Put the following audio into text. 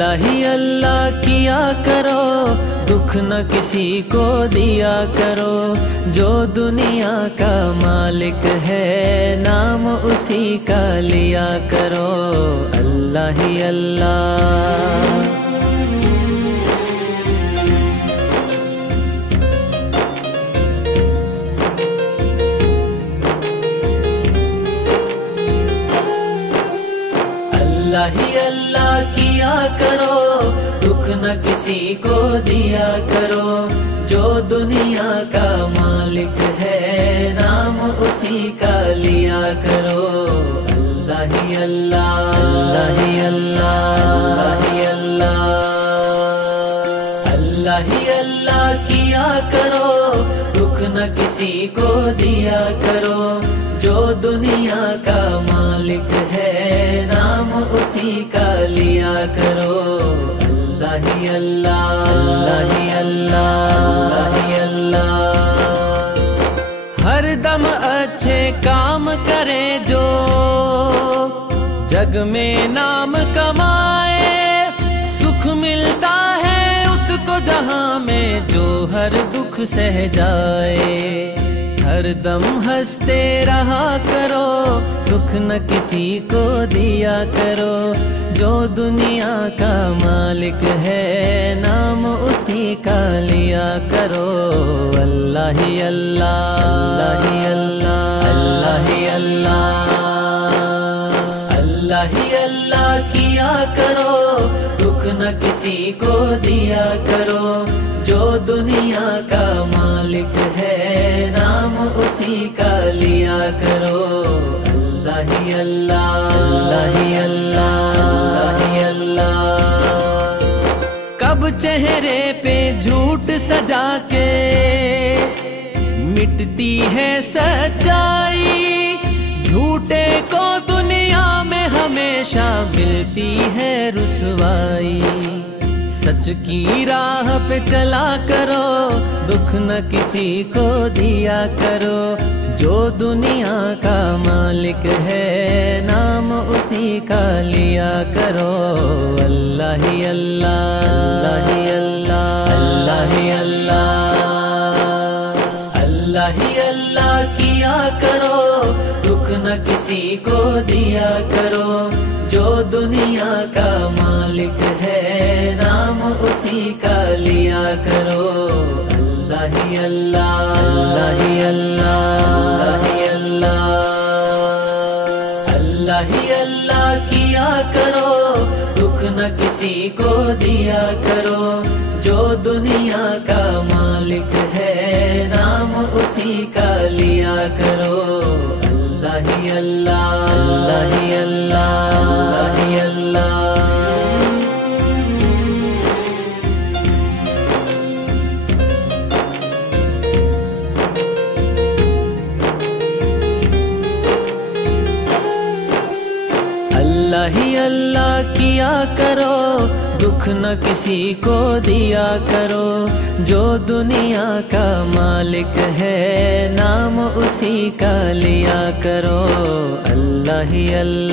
اللہ ہی اللہ کیا کرو، دکھ نہ کسی کو دیا کرو، جو دنیا کا مالک ہے نام اسی کا لیا کرو، اللہ ہی اللہ۔ اللہ ہی اللہ کیا کرو، دکھ نہ کسی کو دیا کرو، جو دنیا کا مالک ہے نام اسی کا لیا کرو، اللہ ہی اللہ، اللہ ہی اللہ، اللہ ہی اللہ۔ اللہ ہی اللہ کیا کرو، دکھ نہ کسی کو دیا کرو، جو دنیا کا مالک ہے نام اسی کا لیا کرو، اللہ ہی اللہ، اللہ ہی اللہ، اللہ ہی اللہ۔ ہر دم اچھے کام کرے جو جگ میں نام کمائے، سکھ ملتا ہے اس کو جہاں میں جو ہر دکھ سہ جائے، ہر دم ہنستے رہا کرو، دکھ نہ کسی کو دیا کرو، جو دنیا کا مالک ہے نام اسی کا لیا کرو، اللہ ہی اللہ، اللہ ہی اللہ، اللہ ہی اللہ۔ اللہ ہی اللہ کیا کرو، دکھ نہ کسی کو دیا کرو، جو دنیا کا مالک ہے نام اسی کا لیا کرو، اللہ ہی اللہ، اللہ ہی اللہ، اللہ ہی اللہ۔ کب چہرے پہ جھوٹ سجا کے مٹتی ہے سچائی، جھوٹے کو دنیا میں ہمیشہ ملتی ہے رسوائی، سچ کی راہ پہ چلا کرو، دکھ نہ کسی کو دیا کرو، جو دنیا کا مالک ہے نام اسی کا لیا کرو، اللہ ہی اللہ، اللہ ہی اللہ، اللہ ہی اللہ۔ اللہ ہی اللہ کیا کرو، دکھ نہ کسی کو دیا کرو، جو دنیا کا مالک ہے نام اسی کا لیا کرو، اللہ ہی اللہ، اللہ ہی اللہ، اللہ ہی اللہ۔ اللہ ہی اللہ کیا کرو، دکھ نہ کسی کو دیا کرو، جو دنیا کا مالک ہے نام اسی کا لیا کرو، اللہ ہی اللہ، اللہ ہی اللہ، اللہ ہی اللہ۔ اللہ ہی اللہ کیا کرو، دکھ نہ کسی کو دیا کرو، جو دنیا کا مالک ہے نام اسی کا لیا کرو، اللہ ہی اللہ۔